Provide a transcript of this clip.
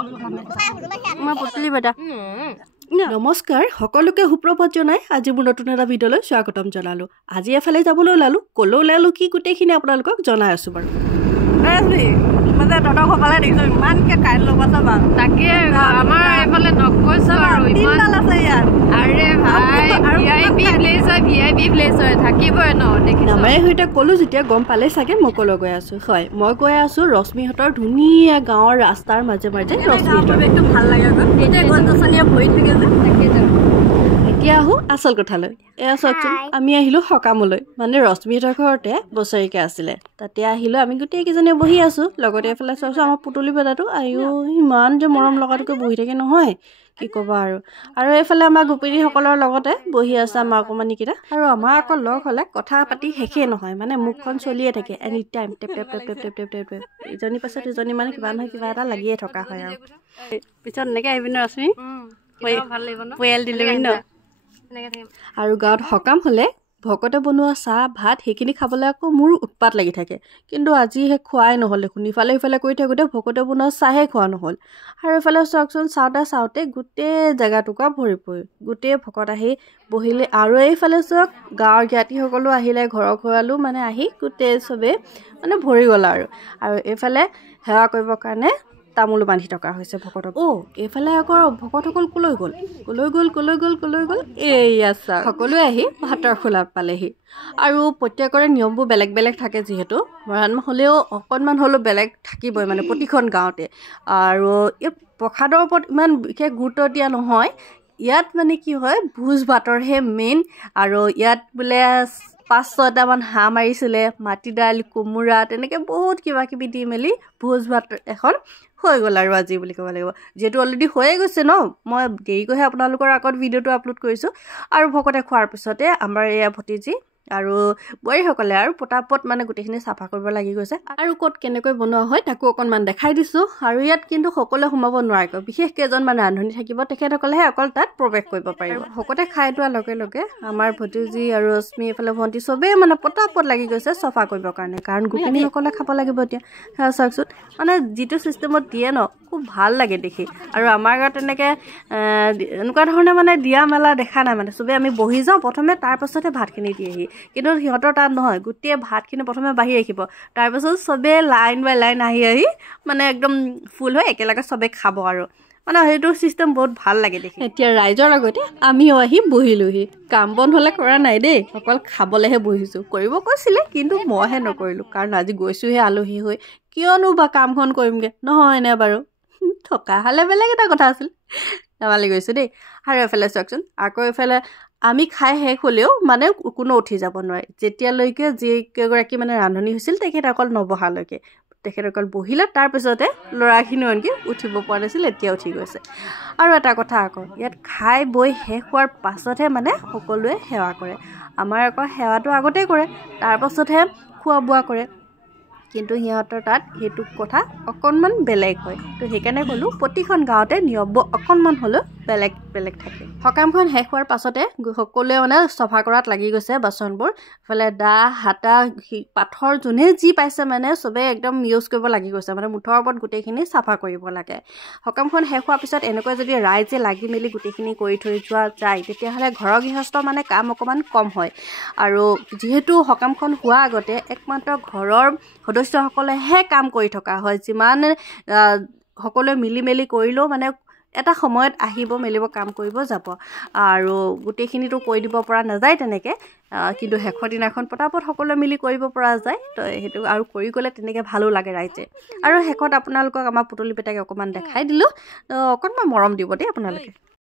মই পুতলি বেটা নমস্কাৰ সকলোকে সুপ্ৰভাত জনাই আজি মোৰ নতুন এটা ভিডিঅ'লৈ স্বাগতম জনালোঁ। আজি এফালে যাবলৈ ওলালোঁ, ক'লৈ ওলালোঁ কি গোটেইখিনি আপোনালোকক জনাই আছোঁ বাৰু। মানে তহঁতক সকলে দেখিছোঁ ইমানকৈ কাইলৈ ল'ব চাবা তাকে আমাৰ এইফালে নকৈছোঁ আৰু ইমান আছে ইয়াত আৰে ভাই VIP প্লেচ হয় থাকিবই ন দেখি নামেৰে সৈতে ক'লোঁ যেতিয়া গম পালে চাগে মই ক'লৈ গৈ আছোঁ। হয় মই গৈ আছোঁ ৰশ্মিহঁতৰ ধুনীয়া গাঁৱৰ ৰাস্তাৰ মাজে মাজে। ৰশ্মিহঁতৰ পৰিৱেশটো ভাল লাগে এতিয়া গছ গছনিয়ে ভৰি থাকে যে তাকে এতিয়া আহোঁ আচল কথালৈ। এয়া চাওকচোন আমি আহিলোঁ সকামলৈ, মানে ৰশ্মিহঁতৰ ঘৰতে বছৰেকীয়া আছিলে, তাতে আহিলোঁ আমি গোটেইকেইজনে বহি আছোঁ। লগতে এইফালে চাওকচোন আমাৰ পুতলি বেটাটো আয়ো ইমান যে মৰম লগাটোকৈ বহি থাকে নহয় কি ক'বা আৰু এইফালে আমাৰ গোপিনীসকলৰ লগতে বহি আছে আমাৰ অকণমানিকেইটা। আৰু আমাৰ আকৌ লগ হ'লে কথা পাতি শেষেই নহয়, মানে মুখখন চলিয়ে থাকে any time tape tape tape tape tape tape tape tape ইজনী পাছত ইজনী মানে কিবা নহয় কিবা এটা লাগিয়ে থকা হয়। আৰু পিছত এনেকৈ আহিবি ন ৰশ্মি ভাল লাগিব ন পৰিয়াল দিলেহি ন। আৰু গাঁৱত সকাম হ'লে ভকতে বনোৱা চাহ ভাত সেইখিনি খাবলৈ আকৌ মোৰ উৎপাত লাগি থাকে, কিন্তু আজি সেই খোৱাই নহ'ল দেখোন। ইফালে সিফালে কৰি থাকোঁতে ভকতে বনোৱা চাহে খোৱা নহ'ল। আৰু এইফালে চাওকচোন চাওঁতে গোটেই জেগাটুকুৰা ভৰি পৰিল, গোটেই ভকত আহি বহিলে। আৰু এইফালে চাওক গাঁৱৰ জ্ঞাতিসকলো আহিলে, ঘৰৰ ঘৰালো মানে আহি গোটেই চবেই মানে ভৰি গ'ল। আৰু এইফালে সেৱা কৰিবৰ কাৰণে তামোলো বান্ধি থকা হৈছে ভকতক। এইফালে আকৌ ভকতসকল ক'লৈ গ'ল এইয়া চাওক সকলোৱে আহি ভাতৰ খোলাত পালেহি। আৰু প্ৰত্যেকৰে নিয়মবোৰ বেলেগ বেলেগ থাকে, যিহেতু মৰাণ হ'লেও অকণমান হ'লেও বেলেগ থাকিবই মানে প্ৰতিখন গাঁৱতে। আৰু এই প্ৰসাদৰ ওপৰত ইমান বিশেষ গুৰুত্ব দিয়া নহয়, ইয়াত মানে কি হয় ভোজ ভাতৰহে মেইন। আৰু ইয়াত বোলে 5-6টামান হাঁহ মাৰিছিলে, মাটি দাইল কোমোৰা তেনেকৈ বহুত কিবা কিবি দি মেলি ভোজ ভাত এখন হৈ গ'ল আৰু আজি বুলি ক'ব লাগিব, যিহেতু অলৰেডি হৈয়ে গৈছে ন। মই দেৰিকৈহে আপোনালোকৰ আগত ভিডিঅ'টো আপলোড কৰিছোঁ। আৰু ভকতে খোৱাৰ পিছতে আমাৰ এয়া ভতিজী আৰু বোৱাৰীসকলে আৰু পটাপট মানে গোটেইখিনি চাফা কৰিব লাগি গৈছে। আৰু ক'ত কেনেকৈ বনোৱা হয় তাকো অকণমান দেখাই দিছোঁ। আৰু ইয়াত কিন্তু সকলোৱে সোমাব নোৱাৰেগৈ, বিশেষ কেইজনমান ৰান্ধনি থাকিব, তেখেতসকলেহে অকল তাত প্ৰৱেশ কৰিব পাৰিব। ভকতে খাই লোৱাৰ লগে লগে আমাৰ ভতিজী আৰু ৰশ্মি এইফালে ভণ্টি চবেই মানে পটাপট লাগি গৈছে চফা কৰিবৰ কাৰণে, কাৰণ গোপিনীসকলে খাব লাগিব এতিয়া। সেয়া চাওকচোন মানে যিটো ছিষ্টেমত দিয়ে ন খুব ভাল লাগে দেখি। আৰু আমাৰ গাঁৱত তেনেকৈ এনেকুৱা ধৰণে মানে দিয়া মেলা দেখা নাই, মানে চবেই আমি বহি যাওঁ প্ৰথমে, তাৰপাছতহে ভাতখিনি দিয়েহি। কিন্তু সিহঁতৰ তাত নহয়, গোটেই ভাতখিনি প্ৰথমে বাঢ়ি ৰাখিব, তাৰপাছত চবেই লাইন বাই লাইন আহি মানে একদম ফুল হৈ একেলগে চবেই খাব। আৰু মানে সেইটো ছিষ্টেম বহুত ভাল লাগে দেখি। এতিয়া ৰাইজৰ লগতে আমিও আহি বহিলোহি। কাম বন হ'লে কৰা নাই দেই, অকল খাবলৈহে বহিছোঁ। কৰিব কৈছিলে কিন্তু মইহে নকৰিলোঁ, কাৰণ আজি গৈছোঁহে আলহী হৈ, কিয়নো বা কামখন কৰিমগৈ নহয়নে বাৰু। থকা হ'লে বেলেগ এটা কথা আছিল, ধেমালি গৈছোঁ দেই। আৰু এইফালে চাওকচোন আকৌ এইফালে আমি খাই শেষ হ'লেও মানে কোনো উঠি যাব নোৱাৰে, যেতিয়ালৈকে যিকেইগৰাকী মানে ৰান্ধনি হৈছিল তেখেত অকল নবহালৈকে। তেখেতসকল বহিলে, তাৰপিছতে ল'ৰাখিনিও আনকি উঠিব পৰা নাছিল, এতিয়া উঠি গৈছে। আৰু এটা কথা আকৌ ইয়াত খাই বৈ শেষ হোৱাৰ পাছতহে মানে সকলোৱে সেৱা কৰে। আমাৰ আকৌ সেৱাটো আগতেই কৰে, তাৰপাছতহে খোৱা বোৱা কৰে, কিন্তু সিহঁতৰ তাত সেইটো কথা অকণমান বেলেগ হয়। তো সেইকাৰণে ক'লোঁ প্ৰতিখন গাঁৱতে নিয়মবোৰ অকণমান হ'লেও বেলেগ বেলেগ থাকে। সকামখন শেষ হোৱাৰ পাছতে সকলোৱে মানে চফা কৰাত লাগি গৈছে বাচনবোৰ। এইফালে দা হাতা পাথৰ যোনে যি পাইছে মানে চবেই একদম ইউজ কৰিব লাগি গৈছে, মানে মুঠৰ ওপৰত গোটেইখিনি চাফা কৰিব লাগে। সকামখন শেষ হোৱাৰ পিছত এনেকৈ যদি ৰাইজে লাগি মেলি গোটেইখিনি কৰি থৈ যোৱা যায়, তেতিয়াহ'লে ঘৰৰ গৃহস্থৰ মানে কাম অকণমান কম হয়। আৰু যিহেতু সকামখন হোৱাৰ আগতে একমাত্ৰ ঘৰৰ সদস্যসকলেহে কাম কৰি থকা হয়, যিমান সকলোৱে মিলি মেলি কৰিলেও মানে এটা সময়ত আহিব মেলিব কাম কৰিব যাব, আৰু গোটেইখিনিতো কৰি দিব পৰা নাযায় তেনেকৈ। কিন্তু শেষৰ দিনাখন পটাপট সকলোৱে মিলি কৰিব পৰা যায়, তো সেইটো আৰু কৰি গ'লে তেনেকৈ ভালো লাগে ৰাইজে। আৰু শেষত আপোনালোকক আমাৰ পুতলি বেটাকে অকণমান দেখাই দিলোঁ, অকণমান মৰম দিব দেই আপোনালোকে।